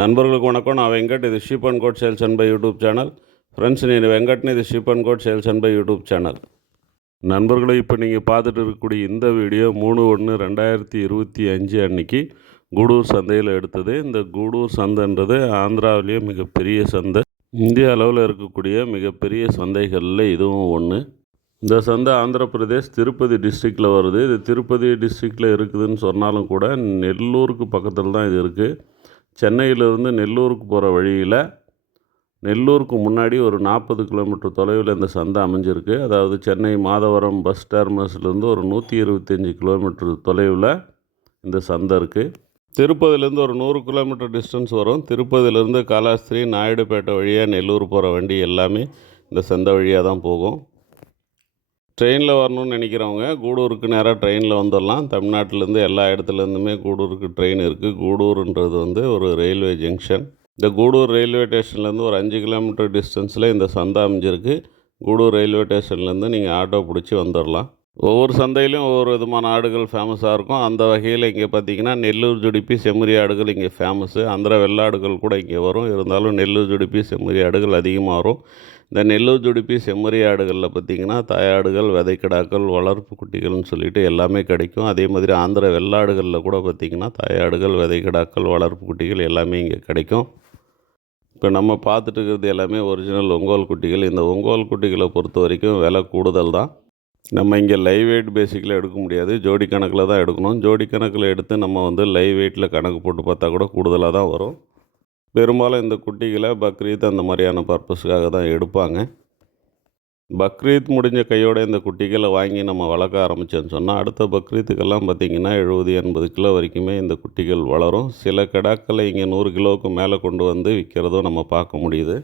நண்பர்களுக்கு வணக்கம். நான் వెంకట్ ఇది sheep and goat sales and buy YouTube channel friends நீங்கள் வெங்கட்னு இது sheep and goat sales and buy YouTube channel. நண்பர்களை இப்போ நீங்கள் பார்த்துட்டு இருக்கக்கூடிய இந்த வீடியோ மூணு ஒன்று ரெண்டாயிரத்தி இருபத்தி அஞ்சு அன்னைக்கு கூடூர் சந்தையில் எடுத்தது. இந்த கூடூர் சந்தைன்றது ஆந்திராவிலேயே மிகப்பெரிய சந்தை. இந்திய அளவில் இருக்கக்கூடிய மிகப்பெரிய சந்தைகளில் இதுவும் ஒன்று. இந்த சந்தை ஆந்திர பிரதேஷ் திருப்பதி டிஸ்ட்ரிக்டில் வருது. இது திருப்பதி டிஸ்ட்ரிக்டில் இருக்குதுன்னு சொன்னாலும் கூட நெல்லூருக்கு பக்கத்தில் தான் இது இருக்குது. சென்னையிலேருந்து நெல்லூருக்கு போகிற வழியில் நெல்லூருக்கு முன்னாடி ஒரு நாற்பது கிலோமீட்டர் தொலைவில் இந்த சந்தை அமைஞ்சிருக்கு. அதாவது சென்னை மாதவரம் பஸ் டெர்மினஸ்லேருந்து ஒரு நூற்றி இருபத்தஞ்சி கிலோமீட்டர் தொலைவில் இந்த சந்தை இருக்குது திருப்பதிலேருந்து ஒரு நூறு கிலோமீட்டர் டிஸ்டன்ஸ் வரும். திருப்பதிலேருந்து காலாஸ்திரி நாயுடுபேட்டை வழியாக நெல்லூர் போகிற வண்டி எல்லாமே இந்த சந்தை வழியாக தான் போகும். ட்ரெயினில் வரணும்னு நினைக்கிறவங்க கூடூருக்கு நேராக ட்ரெயினில் வந்துடலாம். தமிழ்நாட்டிலேருந்து எல்லா இடத்துலேருந்துமே கூடூருக்கு ட்ரெயின் இருக்குது. கூடூருன்றது வந்து ஒரு ரயில்வே ஜங்ஷன். இந்த கூடூர் ரயில்வே ஸ்டேஷன்லேருந்து ஒரு அஞ்சு கிலோமீட்டர் டிஸ்டன்ஸில் இந்த சந்தை அமைஞ்சிருக்கு. கூடூர் ரயில்வே ஸ்டேஷன்லேருந்து நீங்கள் ஆட்டோ பிடிச்சி வந்துடலாம். ஒவ்வொரு சந்தையிலும் ஒவ்வொரு விதமான ஆடுகள் ஃபேமஸாக இருக்கும். அந்த வகையில் இங்கே பார்த்தீங்கன்னா நெல்லூர் ஜுடிப்பி செம்மறி ஆடுகள் இங்கே ஃபேமஸ்ஸு ஆந்திர வெள்ளாடுகள் கூட இங்கே வரும். இருந்தாலும் நெல்லூர் ஜுடிப்பி செம்மறி ஆடுகள் அதிகமாக வரும். இந்த நெல்லூர் துடுப்பி செம்மறி ஆடுகளில் பார்த்திங்கன்னா தாயாடுகள் விதைக்கிடாக்கள் வளர்ப்பு குட்டிகள்னு சொல்லிட்டு எல்லாமே கிடைக்கும். அதே மாதிரி ஆந்திர வெள்ளாடுகளில் கூட பார்த்திங்கன்னா தாயாடுகள் விதைக்கிடாக்கள் வளர்ப்பு குட்டிகள் எல்லாமே இங்கே கிடைக்கும். இப்போ நம்ம பார்த்துட்டு இருக்கிறது எல்லாமே ஒரிஜினல் ஒங்கோல் குட்டிகள். இந்த ஒங்கோல் குட்டிகளை பொறுத்த வரைக்கும் விலை கூடுதல் தான். நம்ம இங்கே லைவ் வெயிட் பேசிக்கில் எடுக்க முடியாது. ஜோடி கணக்கில் தான் எடுக்கணும். ஜோடி கணக்கில் எடுத்து நம்ம வந்து லைவ் வெயிட்டில் கணக்கு போட்டு பார்த்தா கூட கூடுதலாக தான் வரும். பெரும்பாலும் இந்த குட்டிகளை பக்ரீத் அந்த மாதிரியான பர்பஸுக்காக தான் எடுப்பாங்க. பக்ரீத் முடிஞ்ச கையோட இந்த குட்டிகளை வாங்கி நம்ம வளர்க்க ஆரம்பித்தோன்னு சொன்னால் அடுத்த பக்ரீத்துக்கெல்லாம் பார்த்திங்கன்னா எழுபது எண்பது கிலோ வரைக்குமே இந்த குட்டிகள் வளரும். சில கிடாக்களை இங்கே நூறு கிலோவுக்கு மேலே கொண்டு வந்து விற்கிறதும் நம்ம பார்க்க முடியுது.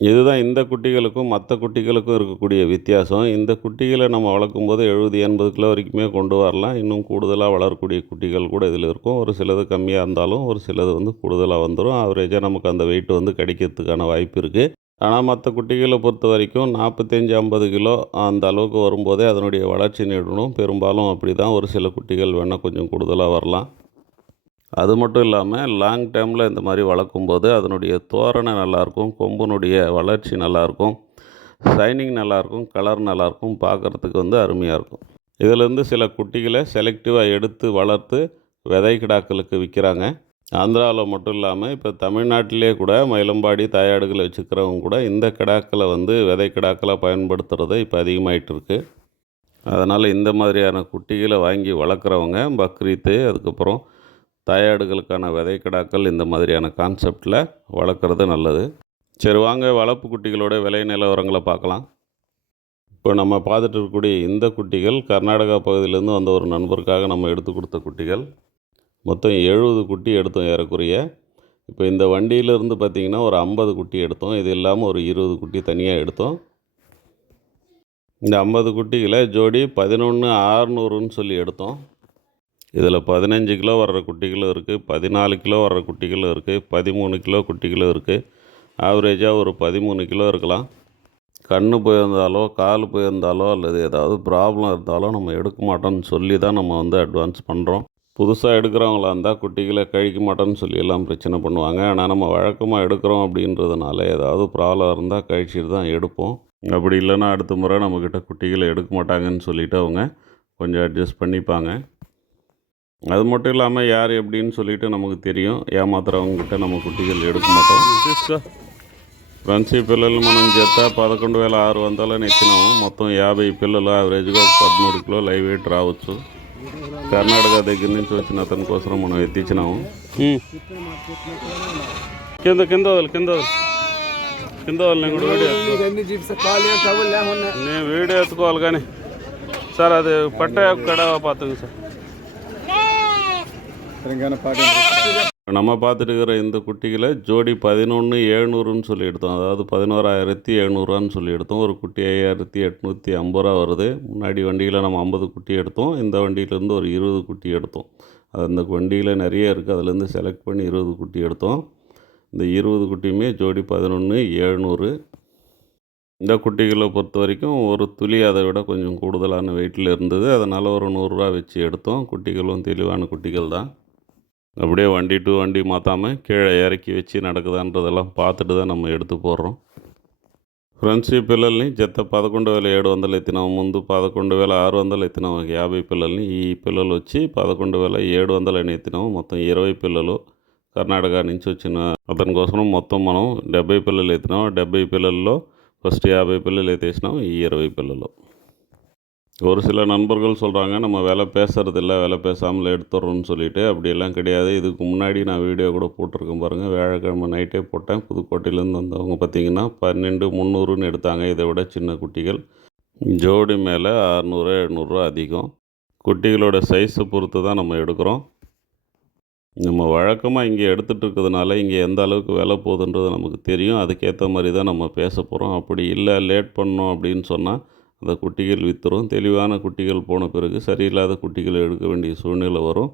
இதுதான் இந்த குட்டிகளுக்கும் மற்ற குட்டிகளுக்கும் இருக்கக்கூடிய வித்தியாசம். இந்த குட்டிகளை நம்ம வளர்க்கும் போது எழுபது எண்பது கிலோ வரைக்குமே கொண்டு வரலாம். இன்னும் கூடுதலாக வளரக்கூடிய குட்டிகள் கூட இதில் இருக்கும். ஒரு சிலது கம்மியாக இருந்தாலும் ஒரு சிலது வந்து கூடுதலாக வந்துடும் ஆவரேஜாக நமக்கு அந்த வெயிட் வந்து கிடைக்கிறதுக்கான வாய்ப்பு இருக்குது ஆனால் மற்ற குட்டிகளை பொறுத்த வரைக்கும் நாற்பத்தஞ்சு ஐம்பது கிலோ அந்த அளவுக்கு வரும்போதே அதனுடைய வளர்ச்சி நிடணும். பெரும்பாலும் அப்படி தான் ஒரு சில குட்டிகள் வேணால் கொஞ்சம் கூடுதலாக வரலாம். அது மட்டும் இல்லாமல் லாங் டைமில் இந்த மாதிரி வளர்க்கும்போது அதனுடைய தோரணை நல்லாயிருக்கும் கொம்புனுடைய வளர்ச்சி நல்லாயிருக்கும் ஷைனிங் நல்லாயிருக்கும் கலர் நல்லாயிருக்கும் பார்க்குறதுக்கு வந்து அருமையாக இருக்கும். இதிலேருந்து சில குட்டிகளை செலக்டிவாக எடுத்து வளர்த்து விதை கிடாக்களுக்கு விற்கிறாங்க ஆந்திராவில் மட்டும் இல்லாமல் இப்போ தமிழ்நாட்டிலே கூட மயிலம்பாடி தாயாடுகளை வச்சுக்கிறவங்க கூட இந்த கிடாக்களை வந்து விதை கிடாக்களை பயன்படுத்துகிறத இப்போ அதிகமாயிட்டு இருக்குது அதனால் இந்த மாதிரியான குட்டிகளை வாங்கி வளர்க்குறவங்க பக்ரீத்து அதுக்கப்புறம் தாயாடுகளுக்கான விதை கிடாக்கள் இந்த மாதிரியான கான்செப்டில் வளர்க்குறது நல்லது. சரி வாங்க வளர்ப்பு குட்டிகளோட விலை நிலவரங்களை பார்க்கலாம். இப்போ நம்ம பார்த்துட்டு இருக்கக்கூடிய இந்த குட்டிகள் கர்நாடகா பகுதியிலேருந்து வந்த ஒரு நண்பருக்காக நம்ம எடுத்து கொடுத்த குட்டிகள். மொத்தம் எழுபது குட்டி எடுத்தோம் ஏறக்குறைய. இப்போ இந்த வண்டியிலேருந்து பார்த்திங்கன்னா ஒரு ஐம்பது குட்டி எடுத்தோம். இது இல்லாமல் ஒரு இருபது குட்டி தனியாக எடுத்தோம். இந்த ஐம்பது குட்டிகளை ஜோடி பதினொன்று ஆறுநூறுன்னு சொல்லி எடுத்தோம். இதில் பதினஞ்சு கிலோ வர்ற குட்டிகளும் இருக்குது பதினாலு கிலோ வர்ற குட்டிகளும் இருக்குது பதிமூணு கிலோ குட்டிகளும் இருக்குது. ஆவரேஜாக ஒரு பதிமூணு கிலோ இருக்கலாம். கண்ணு போயிருந்தாலோ கால் போயிருந்தாலோ அல்லது ஏதாவது ப்ராப்ளம் இருந்தாலோ நம்ம எடுக்க மாட்டோம்னு சொல்லி தான் நம்ம வந்து அட்வான்ஸ் பண்ணுறோம் புதுசாக எடுக்கிறவங்களா இருந்தால் குட்டிகளை கழிக்க மாட்டோம்னு சொல்லி எல்லாம் பிரச்சனை பண்ணுவாங்க. ஆனால் நம்ம வழக்கமாக எடுக்கிறோம் அப்படின்றதுனால ஏதாவது ப்ராப்ளம் இருந்தால் கழிச்சிட்டு தான் எடுப்போம். அப்படி இல்லைன்னா அடுத்த முறை நம்மக்கிட்ட குட்டிகளை எடுக்க மாட்டாங்கன்னு சொல்லிவிட்டு அவங்க கொஞ்சம் அட்ஜஸ்ட் பண்ணிப்பாங்க. అది மட்டும் ఇలా யார் எப்படின்னு சொல்லிட்டு நமக்கு தெரியும். ఏమాత్రంగిట நம்ம కుట్టిగా ఎడుకుమటం ఫ్రెండ్స్ ఈ పిల్లలు మనం జత పదకొండు వేల ఆరు వందలని ఇచ్చినాము మొత్తం యాభై పిల్లలు యావరేజ్గా ఒక పదమూడు కిలో లైవ్ వెయిట్ రావచ్చు కర్ణాటక దగ్గర నుంచి వచ్చిన అతని కోసం మనం ఎత్తిచ్చినాము కింద కింద వదలు కింద కింద వదలు నేను కూడా వీడియో నేను వీడియో ఎత్తుకోవాలి కానీ సార్ అది పట్ట కడ పాతుంది సార్ நம்ம பார்த்துட்டு இருக்கிற இந்த குட்டிகளை ஜோடி பதினொன்று ஏழ்நூறுன்னு சொல்லி எடுத்தோம். அதாவது பதினோராயிரத்தி எழுநூறுவான்னு சொல்லி எடுத்தோம். ஒரு குட்டி ஐயாயிரத்தி எட்நூற்றி ஐம்பது ரூபா வருது. முன்னாடி வண்டியில் நம்ம ஐம்பது குட்டி எடுத்தோம். இந்த வண்டியிலேருந்து ஒரு இருபது குட்டி எடுத்தோம். அது அந்த வண்டியில் நிறைய இருக்குது அதுலேருந்து செலக்ட் பண்ணி இருபது குட்டி எடுத்தோம். இந்த இருபது குட்டியுமே ஜோடி பதினொன்று ஏழ்நூறு இந்த குட்டிகளை பொறுத்த வரைக்கும் ஒரு துளி அதை விட கொஞ்சம் கூடுதலான வெயிட்டில் இருந்தது. அதனால் ஒரு நூறுரூவா வச்சு எடுத்தோம். குட்டிகளும் தெளிவான குட்டிகள் தான். அப்படியே வண்டி டு வண்டி மாற்றாமல் கீழே இறக்கி வச்சு நடக்குதான்றதெல்லாம் பார்த்துட்டு தான் நம்ம எடுத்து పోర్రం ఫ్రెండ్స్ ఈ పిల్లల్ని జత పదకొండు వేల ఏడు వందలు ఎత్తినాము ముందు పదకొండు వేల ఆరు వందలు ఎత్తినాము యాభై పిల్లల్ని ఈ పిల్లలు వచ్చి పదకొండు వేల ఏడు వందలు అని ఎత్తినాము మొత్తం ఇరవై పిల్లలు కర్ణాటక నుంచి వచ్చిన అతని కోసం మొత్తం మనం డెబ్బై పిల్లలు ఎత్తినాం డెబ్బై పిల్లల్లో ఫస్ట్ యాభై పిల్లలు ఎత్తేసినాం ఈ ఇరవై పిల్లలు ஒரு சில நண்பர்கள் சொல்கிறாங்க நம்ம வேலை பேசுகிறதில்ல வேலை பேசாமல் எடுத்துடுறோம்னு சொல்லிட்டு. அப்படியெல்லாம் கிடையாது. இதுக்கு முன்னாடி நான் வீடியோ கூட போட்டிருக்கேன் பாருங்கள் வியாழக்கிழமை நைட்டே போட்டேன். புதுக்கோட்டையிலேருந்து வந்தவங்க பார்த்தீங்கன்னா பன்னெண்டு முந்நூறுன்னு எடுத்தாங்க. இதை விட சின்ன குட்டிகள். ஜோடி மேலே அறநூறு எழுநூறுவா அதிகம். குட்டிகளோட சைஸை பொறுத்து தான் நம்ம எடுக்கிறோம். நம்ம வழக்கமாக இங்கே எடுத்துகிட்டு இருக்கிறதுனால இங்கே எந்த அளவுக்கு விலை போகுதுன்றது நமக்கு தெரியும். அதுக்கேற்ற மாதிரி தான் நம்ம பேச போகிறோம் அப்படி இல்லை லேட் பண்ணோம் அப்படின்னு சொன்னால் அந்த குட்டிகள் விற்றுரும் தெளிவான குட்டிகள் போன பிறகு சரியில்லாத குட்டிகள் எடுக்க வேண்டிய சூழ்நிலை வரும்.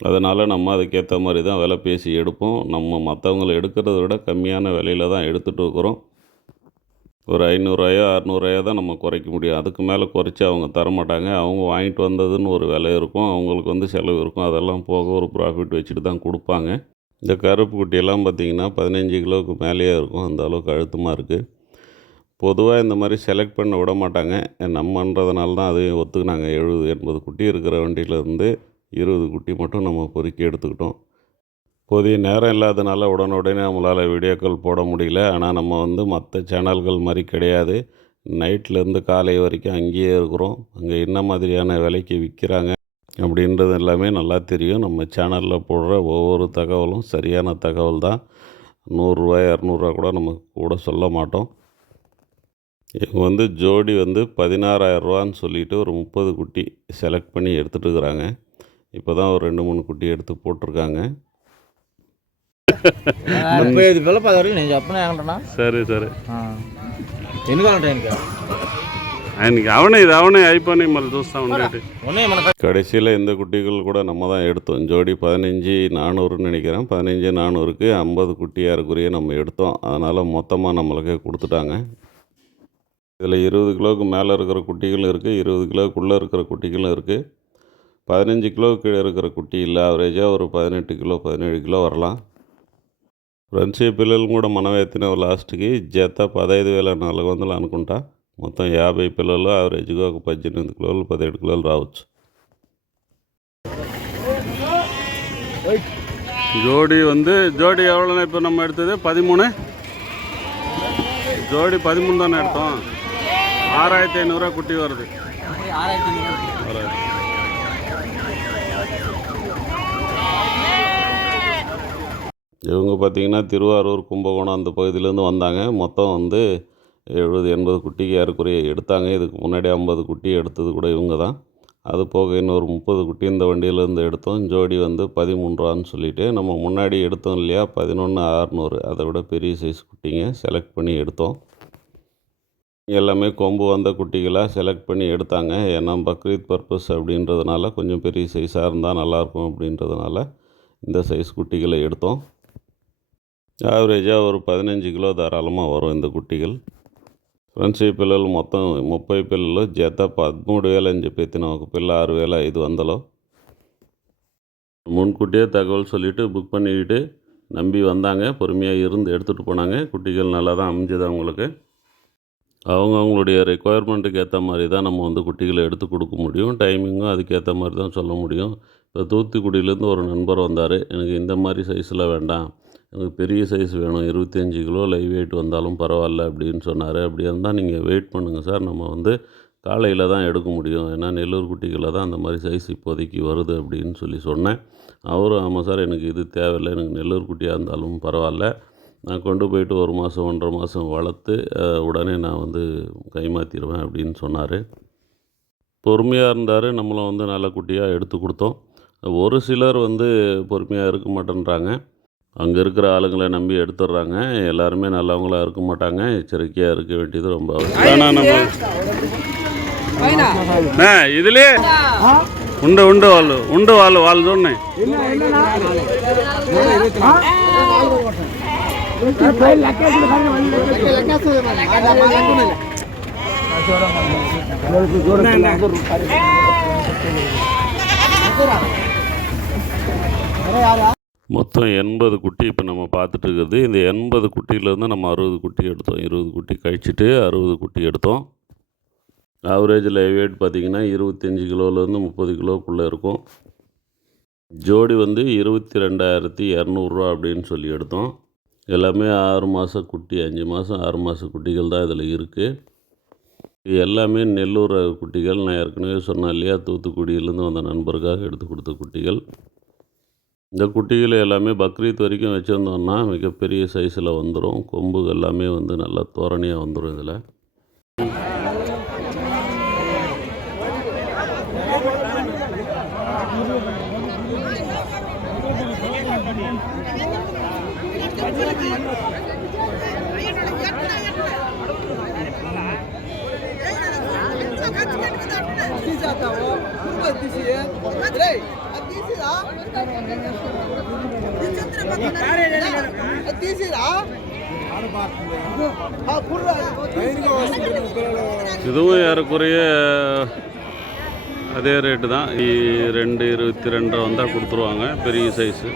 அதனால் நம்ம அதுக்கேற்ற மாதிரி தான் விலை பேசி எடுப்போம். நம்ம மற்றவங்களை எடுக்கிறத விட கம்மியான விலையில தான் எடுத்துகிட்டு இருக்கிறோம். ஒரு ஐநூறுரூவாயோ அறநூறுவாயோ தான் நம்ம குறைக்க முடியும். அதுக்கு மேலே குறைச்சி அவங்க தரமாட்டாங்க. அவங்க வாங்கிட்டு வந்ததுன்னு ஒரு விலை இருக்கும். அவங்களுக்கு வந்து செலவு இருக்கும். அதெல்லாம் போக ஒரு ப்ராஃபிட் வச்சுட்டு தான் கொடுப்பாங்க. இந்த கருப்பு குட்டியெல்லாம் பார்த்திங்கன்னா பதினஞ்சு கிலோவுக்கு மேலேயே இருக்கும். அந்த அளவுக்கு அழுத்தமாக இருக்குது பொதுவாக இந்த மாதிரி செலக்ட் பண்ண விட மாட்டாங்க. நம்மன்றதுனால தான் அதையும் நாங்கள் எழுபது எண்பது குட்டி இருக்கிற வண்டியிலேருந்து இருபது குட்டி மட்டும் நம்ம பொறுக்கி எடுத்துக்கிட்டோம். போதிய நேரம் இல்லாதனால உடனுடனே நம்மளால் வீடியோக்கள் போட முடியல. ஆனால் நம்ம வந்து மற்ற சேனல்கள் மாதிரி கிடையாது. நைட்லேருந்து காலை வரைக்கும் அங்கேயே இருக்கிறோம். அங்கே என்ன மாதிரியான விலைக்கு விற்கிறாங்க அப்படின்றது எல்லாமே நல்லா தெரியும். நம்ம சேனலில் போடுற ஒவ்வொரு தகவலும் சரியான தகவல் தான் நூறுரூவா இரநூறுவா கூட நம்ம கூட சொல்ல மாட்டோம். இவங்க வந்து ஜோடி வந்து பதினாறாயிரரூவான்னு சொல்லிட்டு ஒரு முப்பது குட்டி செலக்ட் பண்ணி எடுத்துகிட்டு இருக்கிறாங்க இப்போ தான் ஒரு ரெண்டு மூணு குட்டி எடுத்து போட்டிருக்காங்க ముప్పై ఐదు పిల్ల పదహారు నేను చెప్పను ఏమంటున్నా సరే సరే ఎన్ని కావాలంటే ఆయనకి ఆయనకి அவனே இது அவனே అయిపోయి మళ్ళీ చూస్తూ ఉండేటి ఉన్నాయి మన கடைசியில் இந்த குட்டிகள் கூட நம்ம தான் எடுத்தோம் ஜோடி பதினஞ்சு நானூறுன்னு நினைக்கிறேன் பதினஞ்சு நானூறுக்கு ஐம்பது குட்டியாருக்குரிய நம்ம எடுத்தோம் அதனால் மொத்தமாக நம்மளுக்கு கொடுத்துட்டாங்க இதில் இருபது கிலோவுக்கு மேலே இருக்கிற குட்டிகளும் இருக்குது இருபது கிலோவுக்குள்ளே இருக்கிற குட்டிகளும் இருக்குது பதினஞ்சு கிலோ கீழே இருக்கிற குட்டி இல்லை ஆவரேஜாக ஒரு பதினெட்டு கிலோ பதினேழு கிலோ வரலாம் ఫ్రెండ్స్ ఈ పిల్లలు కూడా మనం ఎత్తిన లాస్ట్కి జత పదహైదు వేల నాలుగు వందలు అనుకుంటా మొత్తం యాభై పిల్లలు యావరేజ్గా ఒక పద్దెనిమిది కిలోలు పదిహేడు కిలోలు రావచ్చు ஜோடி வந்து ஜோடி எவ்வளோண்ணா இப்போ நம்ம எடுத்தது பதிமூணு ஜோடி பதிமூணு தானே எடுத்தோம் ஆறாயிரத்தி ஐநூறுரூவா குட்டி வருது. இவங்க பார்த்தீங்கன்னா திருவாரூர் கும்பகோணம் அந்த பகுதியிலேருந்து வந்தாங்க. மொத்தம் வந்து எழுபது எண்பது குட்டிக்கு ஏறக்குறைய எடுத்தாங்க. இதுக்கு முன்னாடி ஐம்பது குட்டி எடுத்தது கூட இவங்க தான். அது போக இன்னொரு முப்பது குட்டி இந்த வண்டியிலேருந்து எடுத்தோம். ஜோடி வந்து பதிமூன்றான்னு சொல்லிவிட்டு நம்ம முன்னாடி எடுத்தோம் இல்லையா? பதினொன்று அறநூறு. அதை விட பெரிய சைஸ் குட்டிங்க. செலக்ட் பண்ணி எடுத்தோம். எல்லாமே கொம்பு வந்த குட்டிகளாக செலக்ட் பண்ணி எடுத்தாங்க ஏன்னா பக்ரீத் பர்பஸ் அப்படின்றதுனால கொஞ்சம் பெரிய சைஸாக இருந்தால் நல்லாயிருக்கும் அப்படின்றதுனால இந்த சைஸ் குட்டிகளை எடுத்தோம் యావరేజ్గా ஒரு பதினஞ்சு கிலோ தாராளமாக வரும் இந்த కుట్టిగలు ఫ్రెండ్స్ ఈ పిల్లలు మొత్తం ముప్పై పిల్లలు జత పదమూడు వేలు అని చెప్పి ఎత్తిన ఒక పిల్ల ఆరు వేల ఐదు వందలు முன்கூட்டியே தகவல் சொல்லிவிட்டு புக் பண்ணிக்கிட்டு நம்பி வந்தாங்க பொறுமையாக இருந்து எடுத்துகிட்டு போனாங்க குட்டிகள் நல்லா தான் அமைஞ்சது அவங்களுக்கு அவங்க அவங்களுடைய ரெக்குவயர்மெண்ட்டுக்கு ஏற்ற மாதிரி தான் நம்ம வந்து குட்டிகளை எடுத்து கொடுக்க முடியும். டைமிங்கும் அதுக்கேற்ற மாதிரி தான் சொல்ல முடியும். இப்போ தூத்துக்குடியிலேருந்து ஒரு நண்பர் வந்தார். எனக்கு இந்த மாதிரி சைஸில் வேண்டாம். எனக்கு பெரிய சைஸ் வேணும். இருபத்தஞ்சி கிலோ லைவ் வெயிட் வந்தாலும் பரவாயில்ல அப்படின்னு சொன்னார். அப்படி இருந்தால் நீங்கள் வெயிட் பண்ணுங்கள் சார். நம்ம வந்து காலையில் தான் எடுக்க முடியும். ஏன்னா நெல்லூர் குட்டிகளில் தான் அந்த மாதிரி சைஸ் இப்போதைக்கு வருது அப்படின்னு சொல்லி சொன்னேன். அவரும் ஆமாம் சார் எனக்கு இது தேவையில்லை. எனக்கு நெல்லூர் குட்டியாக இருந்தாலும் பரவாயில்ல. நான் கொண்டு போயிட்டு ஒரு மாதம் ஒன்றரை மாதம் வளர்த்து உடனே நான் வந்து கைமாற்றிடுவேன் அப்படின்னு சொன்னார். பொறுமையாக இருந்தார். நம்மளும் வந்து நல்ல குட்டியாக எடுத்து கொடுத்தோம். ஒரு சிலர் வந்து பொறுமையாக இருக்க மாட்டேன்றாங்க. அங்கே இருக்கிற ஆளுங்களை நம்பி எடுத்துடுறாங்க. எல்லாருமே நல்லவங்களாக இருக்க மாட்டாங்க. எச்சரிக்கையாக இருக்க வேண்டியது ரொம்ப அவசியம். இதுலே உண்டு உண்டு வாழ் உண்டு வாழ் வாழ்ந்தோன்னு மொத்தம் எண்பது குட்டி இப்போ நம்ம பார்த்துட்டு இருக்கிறது இந்த எண்பது குட்டியிலேருந்து நம்ம அறுபது குட்டி எடுத்தோம். இருபது குட்டி கழிச்சிட்டு அறுபது குட்டி எடுத்தோம். ஆவரேஜ் லைவ் வெயிட் பார்த்திங்கன்னா இருபத்தஞ்சி கிலோலேருந்து முப்பது கிலோக்குள்ளே இருக்கும். ஜோடி வந்து இருபத்தி ரெண்டாயிரத்தி இரநூறுவா அப்படின்னு சொல்லி எடுத்தோம். எல்லாமே ஆறு மாத குட்டி அஞ்சு மாதம் ஆறு மாத குட்டிகள் தான் இதில் இருக்குது எல்லாமே நெல்லூர் குட்டிகள். நான் ஏற்கனவே சொன்னேன் இல்லையா தூத்துக்குடியிலேருந்து வந்த நண்பருக்காக எடுத்து கொடுத்த குட்டிகள். இந்த குட்டிகள் எல்லாமே பக்ரீத் வரைக்கும் வச்சுருந்தோம்னா மிகப்பெரிய சைஸில் வந்துடும் கொம்பு எல்லாமே வந்து நல்லா தோரணையாக வந்துடும் இதில். இதுவும் ஏறக்குறைய அதே ரேட்டு தான். ரெண்டு இருபத்தி ரெண்டரை வந்தால் கொடுத்துருவாங்க பெரிய சைஸு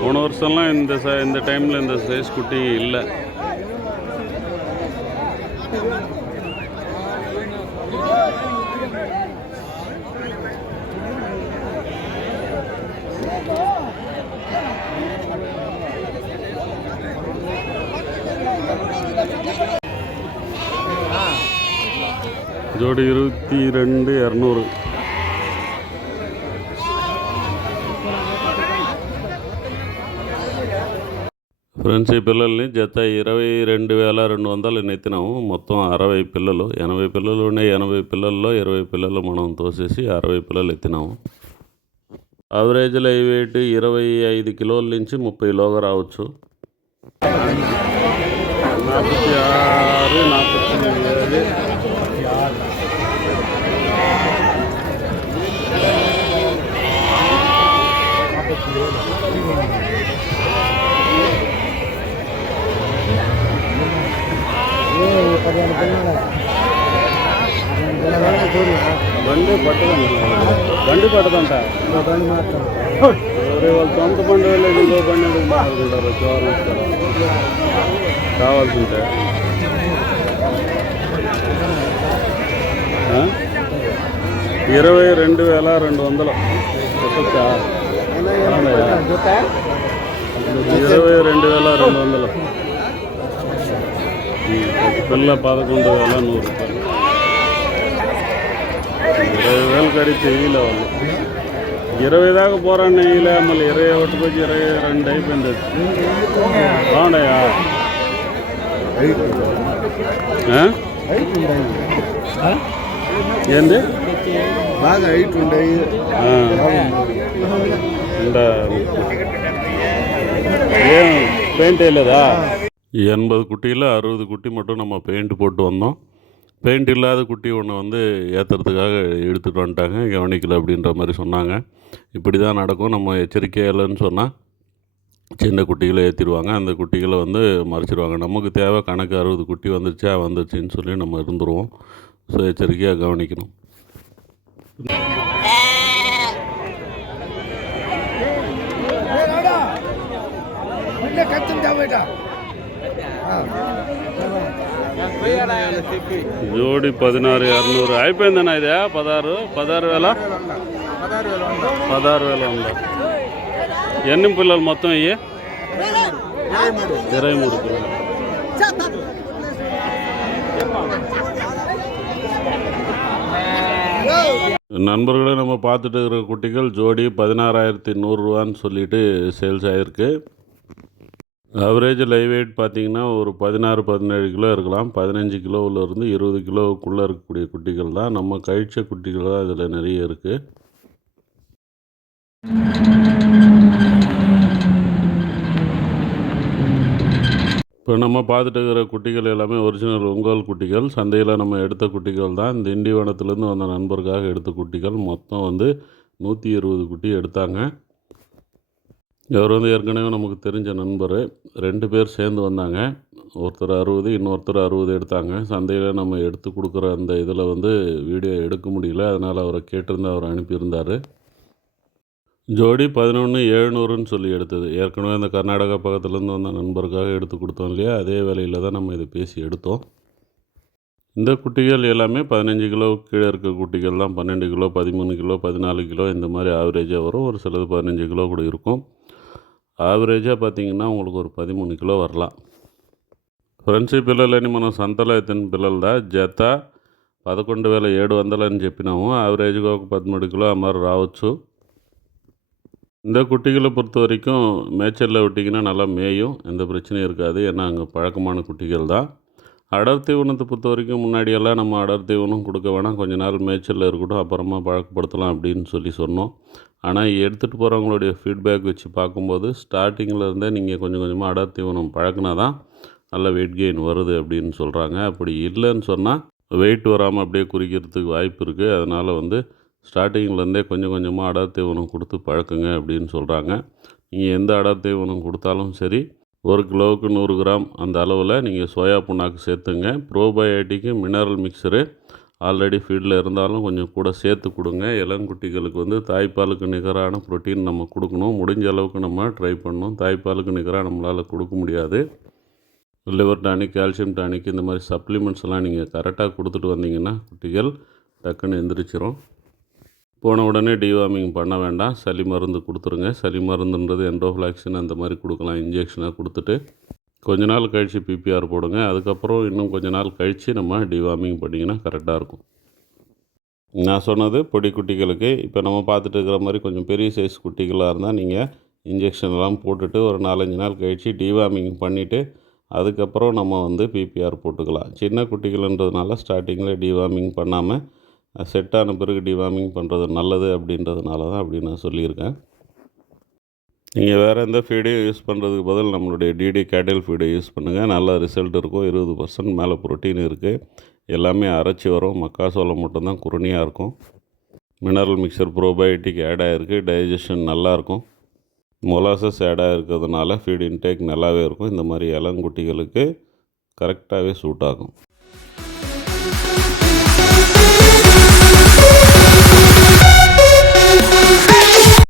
போன வருஷம்லாம் இந்த ச இந்த டைமில் இந்த சைஸ் குட்டி இல்லை. ஜோடி இருபத்தி ரெண்டு இரநூறு ఫ్రెండ్స్ ఈ పిల్లల్ని జత ఇరవై రెండు వేల రెండు వందలు నెత్తినాము. మొత్తం అరవై పిల్లలు ఎనభై పిల్లలు ఉన్నాయి ఎనభై పిల్లల్లో ఇరవై పిల్లలు మనం తోసేసి అరవై పిల్లలు ఎత్తినాము. యావరేజ్లో అవి వెయిట్ ఇరవై ఐదు కిలోల నుంచి ముప్పై లోగా రావచ్చు. నాపత్తి ఆరు నాపత్తి పదిహేను పిల్లలు బండి పట్టదండి బండి పట్టదంట బండి మాత్రం వాళ్ళ సొంత బండి వెళ్ళేది ఇంకో బండి మాట్లాడుకుంటారు? చోరం కావాల్సి ఇరవై రెండు వేల రెండు వందలు. చెప్పచ్చా? ఇరవై రెండు వేల రెండు వందలు. పిల్ల పదకొండు వేల నూరు రూపాయలు ఇరవై వేలు ఖరీదు వేయలే వాళ్ళు ఇరవై దాకా పోరాడిన వేయలే మళ్ళీ ఇరవై ఒకటికి వచ్చి ఇరవై రెండు అయిపోయింది బాగున్నాయా ఏంది బాగా హైట్ ఉండయి ఏం పెయింట్ వేయలేదా எண்பது குட்டியில் அறுபது குட்டி மட்டும் நம்ம பெயிண்ட் போட்டு வந்தோம் பெயிண்ட் இல்லாத குட்டி ஒன்று வந்து ஏற்றுறதுக்காக எடுத்துகிட்டு வந்துட்டாங்க கவனிக்கலை அப்படின்ற மாதிரி சொன்னாங்க இப்படி தான் நடக்கும் நம்ம எச்சரிக்கையாக இல்லைன்னு சொன்னால் சின்ன குட்டிகளை ஏற்றிடுவாங்க அந்த குட்டிகளை வந்து மறைச்சிடுவாங்க நமக்கு தேவை கணக்கு அறுபது குட்டி வந்துருச்சா வந்துருச்சுன்னு சொல்லி நம்ம இருந்துருவோம் ஸோ எச்சரிக்கையாக கவனிக்கணும் జోడి పదినారు இரநூறு అయిపోయిందన్నా ఇదే పదహారు పదహారు వేల పదహారు వేల ఉందా ఎన్ని పిల్లలు మొత్తం ఇవి ఇరవై మూడు పిల్లలు நண்பர்களே நம்ம பார்த்துட்டு இருக்கிற குட்டிகள் ஜோடி பதினாறாயிரத்தி நூறுரூவான்னு சொல்லிட்டு சேல்ஸ் ஆகிருக்கு ஆவரேஜ் லைவ் வெயிட் பார்த்திங்கன்னா ஒரு பதினாறு பதினேழு கிலோ இருக்கலாம். பதினஞ்சு கிலோவிலேருந்து இருபது கிலோவுக்குள்ளே இருக்கக்கூடிய குட்டிகள் தான். நம்ம கழிச்ச குட்டிகள் தான் இதில் நிறைய இருக்குது இப்போ நம்ம பார்த்துட்டு இருக்கிற குட்டிகள் எல்லாமே ஒரிஜினல் ஒங்கோல் குட்டிகள். சந்தையில் நம்ம எடுத்த குட்டிகள் தான். திண்டிவனத்துலேருந்து வந்த நண்பருக்காக எடுத்த குட்டிகள். மொத்தம் வந்து நூற்றி இருபது குட்டி எடுத்தாங்க. இவர் வந்து ஏற்கனவே நமக்கு தெரிஞ்ச நண்பர். ரெண்டு பேர் சேர்ந்து வந்தாங்க. ஒருத்தர் அறுபது இன்னொருத்தர் அறுபது எடுத்தாங்க. சந்தையில் நம்ம எடுத்து கொடுக்குற அந்த இதில் வந்து வீடியோ எடுக்க முடியல. அதனால் அவரை கேட்டிருந்து அவர் அனுப்பியிருந்தார். ஜோடி பதினொன்று எழுநூறுன்னு சொல்லி எடுத்தது. ஏற்கனவே அந்த கர்நாடகா பக்கத்துலேருந்து வந்த நண்பருக்காக எடுத்து கொடுத்தோம் இல்லையா? அதே வேலையில் தான் நம்ம இதை பேசி எடுத்தோம். இந்த குட்டிகள் எல்லாமே பதினஞ்சு கிலோ கீழே இருக்க குட்டிகள் தான். பன்னெண்டு கிலோ பதிமூணு கிலோ பதினாலு கிலோ இந்த மாதிரி ஆவரேஜாக வரும். ஒரு சிலது பதினஞ்சு கிலோ கூட இருக்கும். ఆవరేజ్గా பார்த்தீங்கன்னா உங்களுக்கு ஒரு పదిమూడు కిలో వరలా ఫ్రెండ్స్ ఈ పిల్లలని మనం సంతలో ఎత్తిన పిల్లలదా జత పదకొండు వేల ఏడు వందలు అని చెప్పినాము యావరేజ్గా ఒక పదమూడు కిలో అమ్మారు రావచ్చు இந்த குட்டிகளை பொறுத்த வரைக்கும் மேய்ச்சலில் விட்டிங்கன்னா நல்லா மேயும் எந்த பிரச்சனையும் இருக்காது ஏன்னா அங்கே பழக்கமான குட்டிகள் தான் அடர் தீவனத்தை பொறுத்த வரைக்கும் முன்னாடியெல்லாம் நம்ம அடர் தீவனம் கொடுக்க வேணாம் கொஞ்ச நாள் மேய்ச்சலில் இருக்கட்டும் அப்புறமா பழக்கப்படுத்தலாம் அப்படின்னு சொல்லி சொன்னோம் ஆனால் எடுத்துகிட்டு போகிறவங்களுடைய ஃபீட்பேக் வச்சு பார்க்கும்போது ஸ்டார்டிங்கில் இருந்தே நீங்கள் கொஞ்சம் கொஞ்சமாக அடர் தீவனம் பழக்கினா தான் நல்ல வெயிட் கெயின் வருது அப்படின்னு சொல்கிறாங்க அப்படி இல்லைன்னு சொன்னால் வெயிட் வராமல் அப்படியே குறிக்கிறதுக்கு வாய்ப்பு இருக்குது அதனால் வந்து ஸ்டார்டிங்லேருந்தே கொஞ்சம் கொஞ்சமாக அடர் தீவனம் கொடுத்து பழக்குங்க அப்படின்னு சொல்கிறாங்க நீங்கள் எந்த அடர் தீவனம் கொடுத்தாலும் சரி ஒரு கிலோவுக்கு நூறு கிராம் அந்த அளவில் நீங்கள் சோயா புண்ணாக்கு சேர்த்துங்க. ப்ரோபயோட்டிக்கு மினரல் மிக்சரு ஆல்ரெடி ஃபீல்டில் இருந்தாலும் கொஞ்சம் கூட சேர்த்து கொடுங்க. இளங்குட்டிகளுக்கு வந்து தாய்ப்பாலுக்கு நிகரான புரோட்டீன் நம்ம கொடுக்கணும். முடிஞ்ச அளவுக்கு நம்ம ட்ரை பண்ணணும். தாய்ப்பாலுக்கு நிகராக நம்மளால் கொடுக்க முடியாது. லிவர் டானிக் கால்சியம் டானிக் இந்த மாதிரி சப்ளிமெண்ட்ஸ் எல்லாம் நீங்கள் கரெக்டாக கொடுத்துட்டு வந்தீங்கன்னா குட்டிகள் டக்குன்னு எந்திரிச்சிரும். போன உடனே டிவார்மிங் பண்ண வேண்டாம். சளி மருந்து கொடுத்துருங்க. சளி மருந்துன்றது என்டோஃப்ளாக்சின் அந்த மாதிரி கொடுக்கலாம். இன்ஜெக்ஷனாக கொடுத்துட்டு கொஞ்ச நாள் கழித்து பிபிஆர் போடுங்க. அதுக்கப்புறம் இன்னும் கொஞ்ச நாள் கழித்து நம்ம டிவார்மிங் பண்ணிங்கன்னா கரெக்டாக இருக்கும். நான் சொன்னது பொடி குட்டிகளுக்கு இப்போ நம்ம பார்த்துட்டு இருக்கிற மாதிரி கொஞ்சம் பெரிய சைஸ் குட்டிகளாக இருந்தால் நீங்கள் இன்ஜெக்ஷன்லாம் போட்டுட்டு ஒரு நாலஞ்சு நாள் கழித்து டிவார்மிங் பண்ணிவிட்டு அதுக்கப்புறம் நம்ம வந்து பிபிஆர் போட்டுக்கலாம். சின்ன குட்டிகள்ன்றதுனால ஸ்டார்டிங்கில் டிவார்மிங் பண்ணாமல் செட்டான பிறகு டிவார்மிங் பண்ணுறது நல்லது அப்படின்றதுனால தான் அப்படி நான் சொல்லியிருக்கேன். நீங்கள் வேறு எந்த ஃபீடையும் யூஸ் பண்ணுறதுக்கு பதில் நம்மளுடைய டிடி கேட்டில் ஃபீடை யூஸ் பண்ணுங்கள் நல்ல ரிசல்ட் இருக்கும். இருபது பர்சன்ட் மேலே ப்ரோட்டீன் இருக்குது எல்லாமே அரைச்சி வரும். மக்காசோளம் மட்டும்தான் குருணியாக இருக்கும். மினரல் மிக்சர் ப்ரோபயோட்டிக் ஆட் ஆகிருக்கு டைஜஷன் நல்லாயிருக்கும் மொலாசஸ் ஆட் ஆகிருக்கிறதுனால ஃபீட் இன்டேக் நல்லாவே இருக்கும். இந்த மாதிரி இளங்குட்டிகளுக்கு கரெக்டாகவே சூட் ஆகும்.